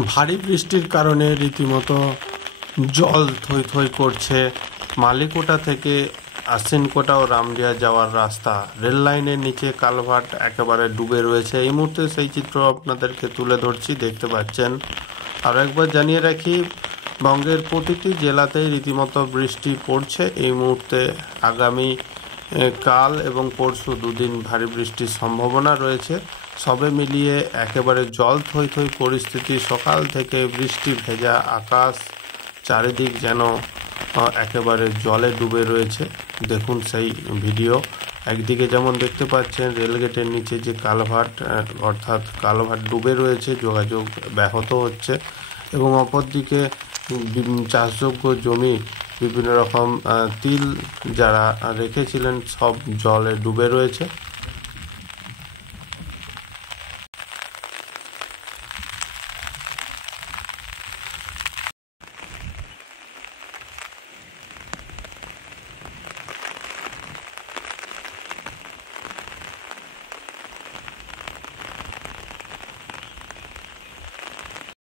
ভারী বৃষ্টির কারণে রীতিমতো জল থই থই করছে মালিকোটা থেকে আশ্বিনকোটা ও রামডিয়া যাওয়ার রাস্তা। রেল লাইনের নিচে কালভার্ট একেবারে ডুবে রয়েছে। এই মুহূর্তে সেই চিত্র আপনাদেরকে তুলে ধরছি, দেখতে পাচ্ছেন। আর একবার জানিয়ে রাখি, বঙ্গের প্রতিটি জেলাতেই রীতিমতো বৃষ্টি পড়ছে এই মুহূর্তে। আগামী কাল এবং পরশু দুদিন ভারী বৃষ্টির সম্ভাবনা রয়েছে। সবে মিলিয়ে একেবারে জল থই থই পরিস্থিতি। সকাল থেকে বৃষ্টি ভেজা আকাশ, চারিদিক যেন একেবারে জলে ডুবে রয়েছে। দেখুন সেই ভিডিও। একদিকে যেমন দেখতে পাচ্ছেন রেলগেটের নিচে যে কালভার্ট, অর্থাৎ কালভার্ট ডুবে রয়েছে, যোগাযোগ ব্যাহত হচ্ছে। এবং অপরদিকে চাষযোগ্য জমি, বিভিন্ন রকম তিল যারা রেখেছিলেন, সব জলে ডুবে রয়েছে।